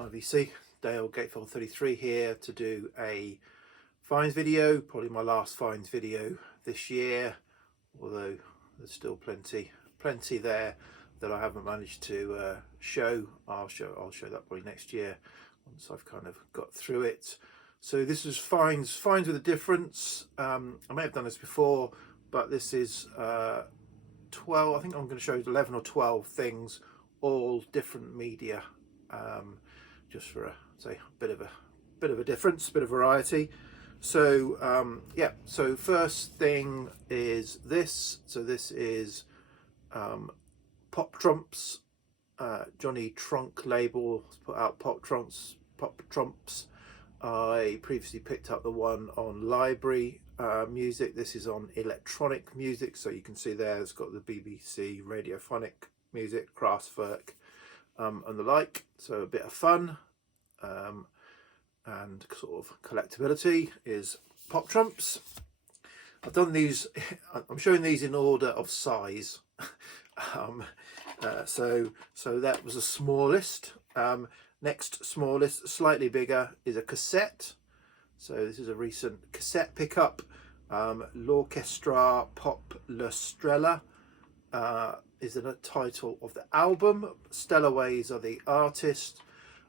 IVC, Dale Gatefold 33 here to do a finds video, probably my last finds video this year, although there's still plenty there that I haven't managed to show. I'll show that probably next year once I've kind of got through it. So this is finds with a difference. I may have done this before, but this is 12. I think I'm going to show you 11 or 12 things, all different media, just for a bit of a difference, bit of variety. So yeah, so first thing is this. So this is Pop Trumps, Johnny Trunk label put out Pop Trumps. I previously picked up the one on library music. This is on electronic music, so you can see there it's got the BBC radiophonic music, Kraftwerk, and the like. So a bit of fun and sort of collectability is Pop Trumps. I've done these, I'm showing these in order of size. So that was the smallest. Next smallest, slightly bigger, is a cassette. So this is a recent cassette pickup. L'Orchestra Pop La Strella is the title of the album. Stellar Ways are the artist,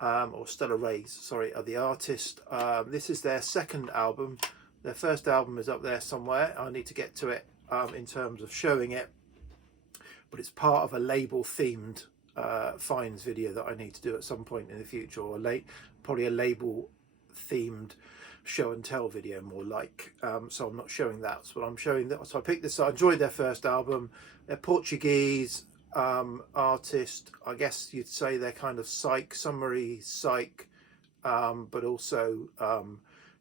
or Stellar Rays, sorry, are the artist. This is their second album. Their first album is up there somewhere. I need to get to it in terms of showing it, but it's part of a label themed finds video that I need to do at some point in the future, or probably a label themed show and tell video more like. So I'm not showing that, but I'm showing that. So I picked this. I enjoyed their first album. They're Portuguese artist. I guess you'd say they're kind of summery psych, but also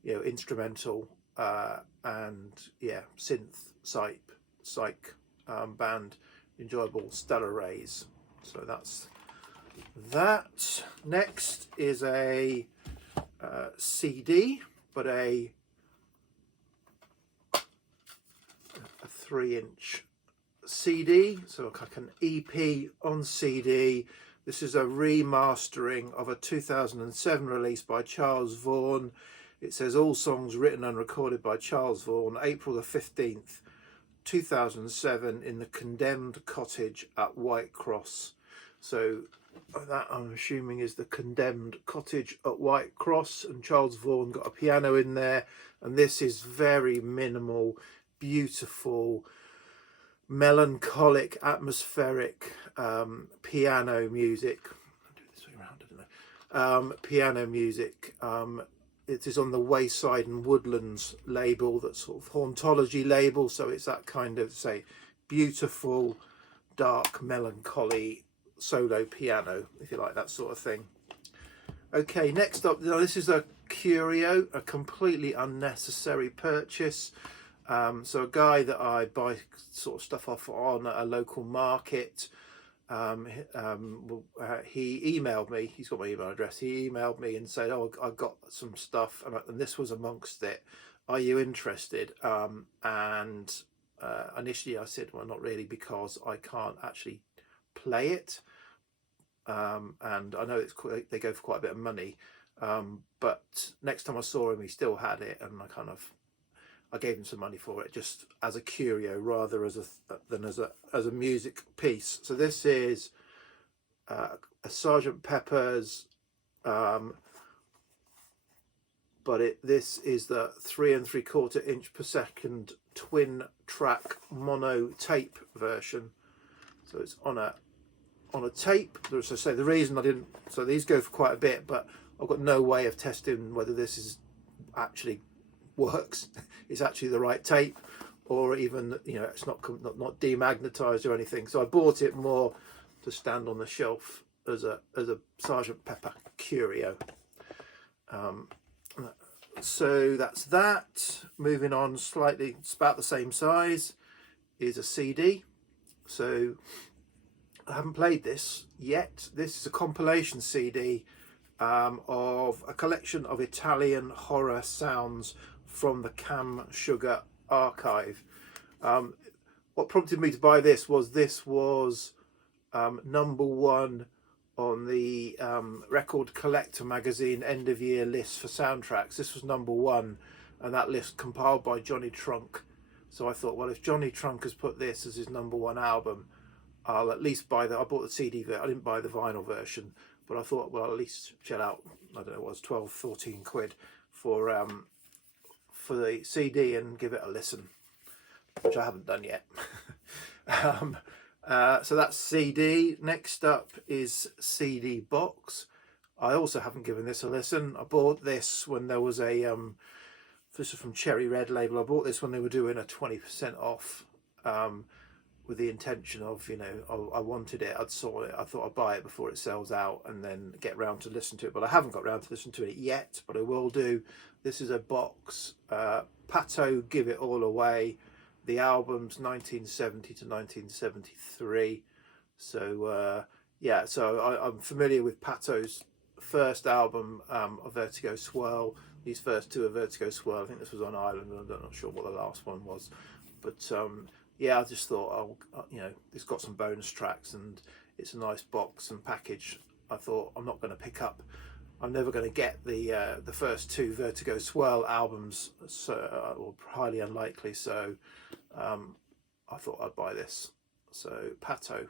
you know, instrumental and yeah, synth psych band. Enjoyable, Stellar Rays. So that's that. Next is a CD, but a 3-inch CD, so like an EP on CD. This is a remastering of a 2007 release by Charles Vaughan. It says all songs written and recorded by Charles Vaughan, April the 15th, 2007, in the condemned cottage at Whitecross. So that, I'm assuming, is the condemned cottage at Whitecross, and Charles Vaughan got a piano in there, and this is very minimal, beautiful, melancholic, atmospheric piano music. I'll do it this way around, I don't know. Piano music. It is on the Wayside and Woodlands label, that sort of hauntology label, so it's that kind of, say, beautiful, dark, melancholy solo piano, if you like, that sort of thing. Okay, next up, now this is a curio, a completely unnecessary purchase. So a guy that I buy sort of stuff off on at a local market, he emailed me. He's got my email address. He emailed me and said, "Oh, I got some stuff, and this was amongst it. Are you interested?" Initially I said, "Well, not really, because I can't actually play it, and I know they go for quite a bit of money." But next time I saw him, he still had it, and I gave him some money for it, just as a curio rather than as a music piece. So this is a Sgt. Pepper's, but this is the 3 3/4 inch per second twin track mono tape version. So it's on a tape. As I say, the reason I didn't, so these go for quite a bit, but I've got no way of testing whether this is actually works, it's actually the right tape, or even, you know, it's not demagnetized or anything. So I bought it more to stand on the shelf as a Sgt. Pepper curio. So that's that. Moving on slightly, it's about the same size, is a CD. So I haven't played this yet. This is a compilation CD of a collection of Italian horror sounds from the Cam Sugar archive. What prompted me to buy this was #1 on the Record Collector magazine end of year list for soundtracks. This was #1, and that list compiled by Johnny Trunk. So I thought, well, if Johnny Trunk has put this as his #1 album, I'll at least buy I bought the CD version. I didn't buy the vinyl version, but I thought, well, I'll at least shell out, I don't know, it was 12, 14 quid for the CD and give it a listen, which I haven't done yet. So that's CD. Next up is CD box. I also haven't given this a listen. I bought this when there was a this is from Cherry Red Label. I bought this when they were doing a 20% off, with the intention of, you know, I wanted it, I'd saw it, I thought I'd buy it before it sells out and then get round to listen to it, but I haven't got round to listen to it yet, but I will do. This is a box, Pato Give It All Away, the album's 1970 to 1973. So yeah, so I'm familiar with Pato's first album, of Vertigo Swirl. These first two are Vertigo Swirl. I think this was on Ireland, and I'm not sure what the last one was, but yeah, I just thought, oh, you know, it's got some bonus tracks and it's a nice box and package. I thought, I'm not going to pick up, I'm never going to get the first two Vertigo Swirl albums, so or highly unlikely. So I thought I'd buy this. So Pato,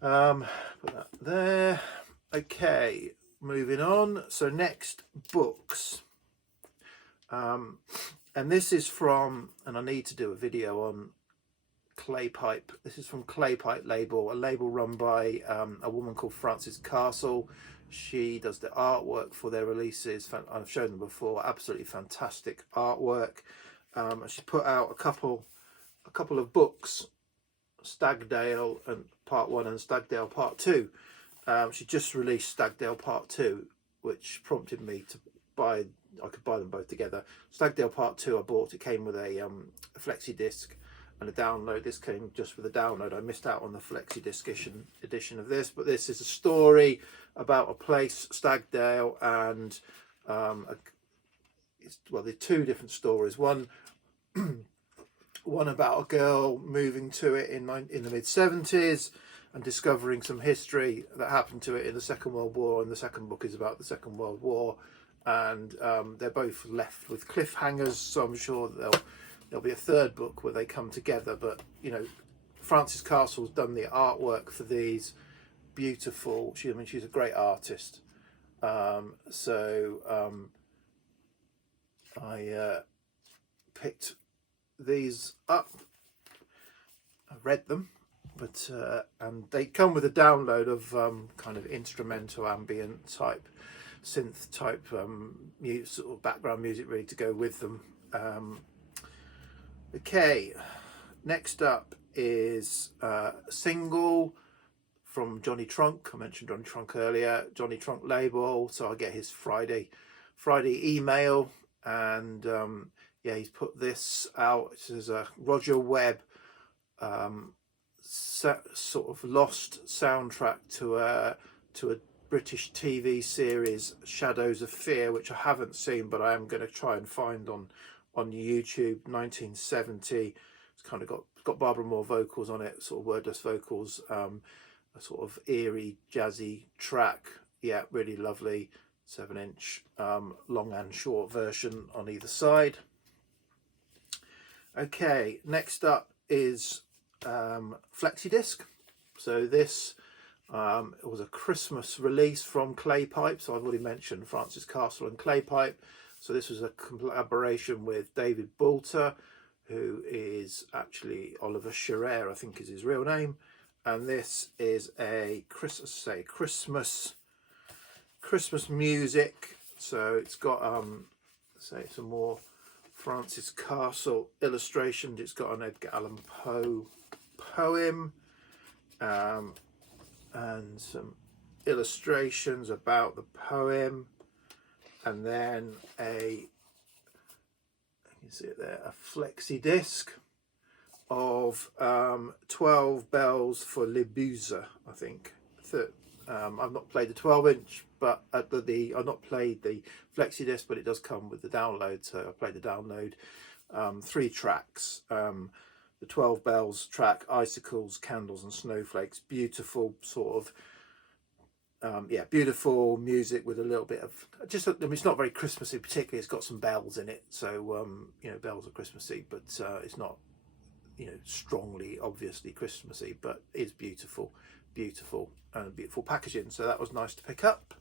put that there. Okay, moving on. So next, books. And this is from, and I need to do a video on Claypipe. This is from Claypipe label, a label run by a woman called Frances Castle. She does the artwork for their releases. I've shown them before. Absolutely fantastic artwork. She put out a couple of books, Stagdale and Part 1 and Stagdale Part 2. She just released Stagdale Part 2, which prompted me to buy. I could buy them both together. Stagdale Part 2 I bought. It came with a Flexidisc and a download. This came just with a download. I missed out on the Flexidisc edition of this, but this is a story about a place, Stagdale, and well, there are two different stories. One about a girl moving to it in the mid-70s and discovering some history that happened to it in the Second World War, and the second book is about the Second World War. And they're both left with cliffhangers, so I'm sure there'll be a third book where they come together. But you know, Frances Castle's done the artwork for these. Beautiful. She's a great artist. So I picked these up. I read them, but and they come with a download of kind of instrumental ambient type, synth type sort of background music really to go with them. Okay, next up is a single from Johnny Trunk. I mentioned Johnny Trunk earlier. Johnny Trunk label, so I get his Friday email, and yeah, he's put this out. This is a Roger Webb sort of lost soundtrack to a British TV series, Shadows of Fear, which I haven't seen, but I am going to try and find on YouTube. 1970. It's kind of got Barbara Moore vocals on it, sort of wordless vocals, a sort of eerie jazzy track. Yeah, really lovely. 7-inch long and short version on either side. Okay, next up is Flexidisc. So this it was a Christmas release from Claypipe. So I've already mentioned Frances Castle and Claypipe. So this was a collaboration with David Boulter, who is actually Oliver Scherer, I think is his real name. And this is a Christmas music. So it's got some more Frances Castle illustrations. It's got an Edgar Allan Poe poem, and some illustrations about the poem, and then you can see it there, a flexi-disc of 12 bells for Le Buse, I think. I've not played the 12-inch, but I've not played the flexi-disc, but it does come with the download, so I played the download. 3 tracks. The 12 bells track, Icicles, Candles and Snowflakes. Beautiful sort of yeah, beautiful music with a little bit of just, I mean, it's not very Christmassy particularly. It's got some bells in it, so you know, bells are Christmassy, but it's not, you know, strongly obviously Christmassy, but it's beautiful, beautiful, and beautiful packaging. So that was nice to pick up.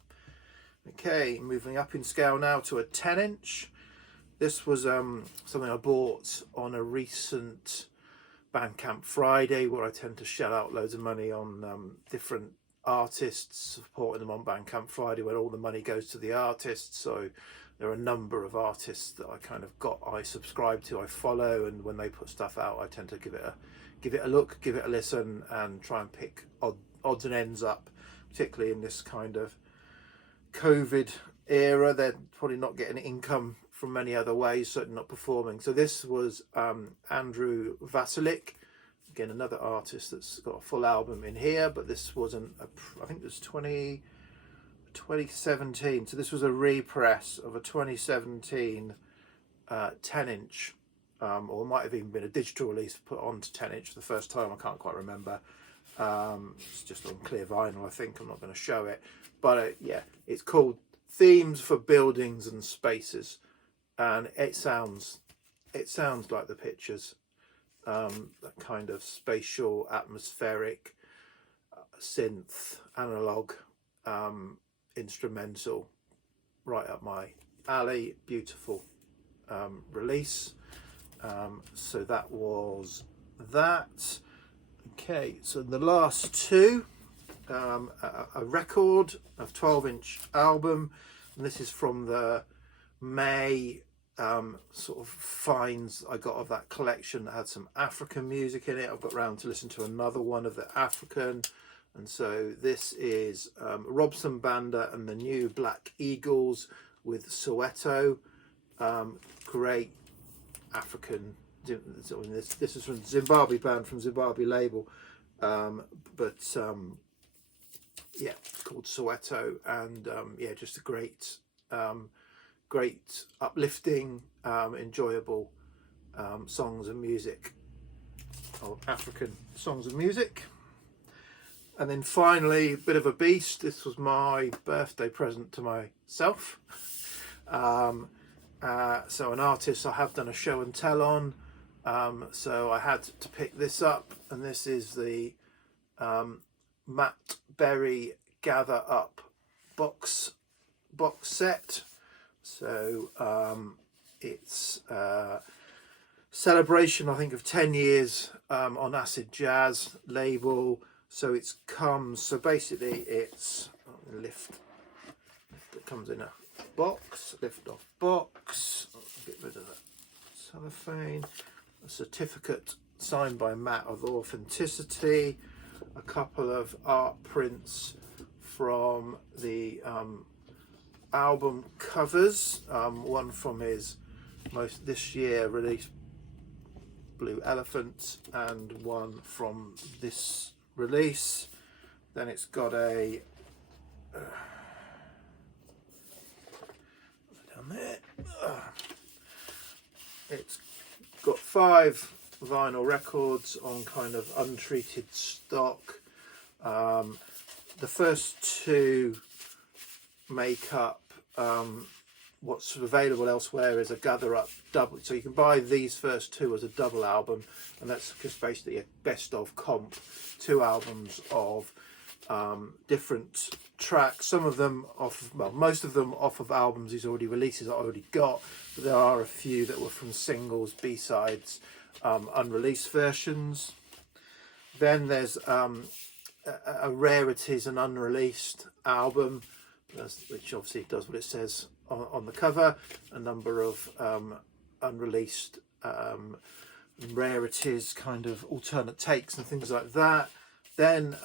Okay, moving up in scale now to a 10-inch. This was something I bought on a recent Bandcamp Friday, where I tend to shell out loads of money on different artists, supporting them on Bandcamp Friday, where all the money goes to the artists. So there are a number of artists that I subscribe to, I follow, and when they put stuff out, I tend to give it a look, give it a listen, and try and pick odds and ends up, particularly in this kind of COVID era. They're probably not getting income from many other ways, certainly not performing. So this was Andrew Vasilick, again another artist that's got a full album in here, but this wasn't I think it was 2017, so this was a repress of a 2017 10-inch, or it might have even been a digital release put onto 10-inch for the first time, I can't quite remember. It's just on clear vinyl, I think. I'm not going to show it, but yeah, it's called Themes for Buildings and Spaces, and it sounds like the pictures. That kind of spatial, atmospheric, synth, analog, instrumental, right up my alley. Beautiful release. So that was that. Okay, so the last two, a record, a 12-inch album, and this is from the May sort of finds I got of that collection that had some African music in it. I've got round to listen to another one of the African, and so this is Robson Banda and the New Black Eagles with Soweto. Great African. This is from Zimbabwe band, from Zimbabwe label, but yeah, it's called Soweto, and yeah, just a great great uplifting, enjoyable songs and music, or African songs and music. And then finally, a bit of a beast. This was my birthday present to myself. So an artist I have done a show and tell on, so I had to pick this up, and this is the Matt Berry Gather Up box set. So it's a celebration, I think, of 10 years on Acid Jazz label. So it basically it's it comes in a box, lift off box, get rid of that cellophane, a certificate signed by Matt of authenticity, a couple of art prints from the album covers, one from his most this year released Blue Elephant, and one from this release. Then it's got a down there, it's got 5 vinyl records on kind of untreated stock. The first 2 make up what's available elsewhere is a gather up double, so you can buy these first 2 as a double album, and that's just basically a best of comp, 2 albums of different tracks, some of them most of them off of albums he's already releases I already got, but there are a few that were from singles, B-sides, unreleased versions. Then there's a rarities and unreleased album, which obviously does what it says on the cover, a number of unreleased rarities, kind of alternate takes and things like that. Then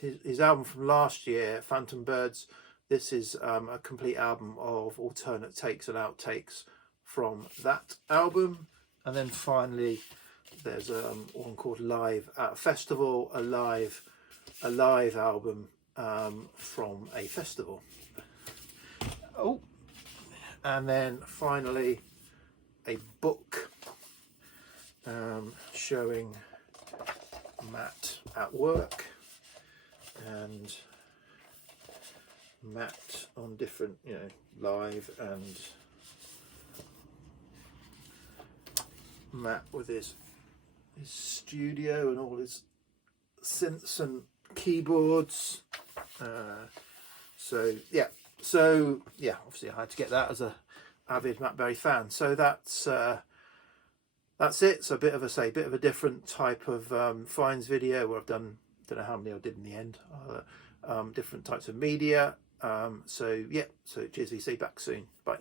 his album from last year, Phantom Birds, this is a complete album of alternate takes and outtakes from that album. And then finally there's one called Live at a Festival, a live album from a festival. Oh, and then finally a book showing Matt at work, and Matt on different, you know, live, and Matt with his studio and all his synths and keyboards. So yeah, obviously I had to get that as a avid Matt Berry fan. So that's it. So a bit of a different type of finds video where I've don't know how many I did in the end. Different types of media. So yeah, so cheers VC, back soon. Bye.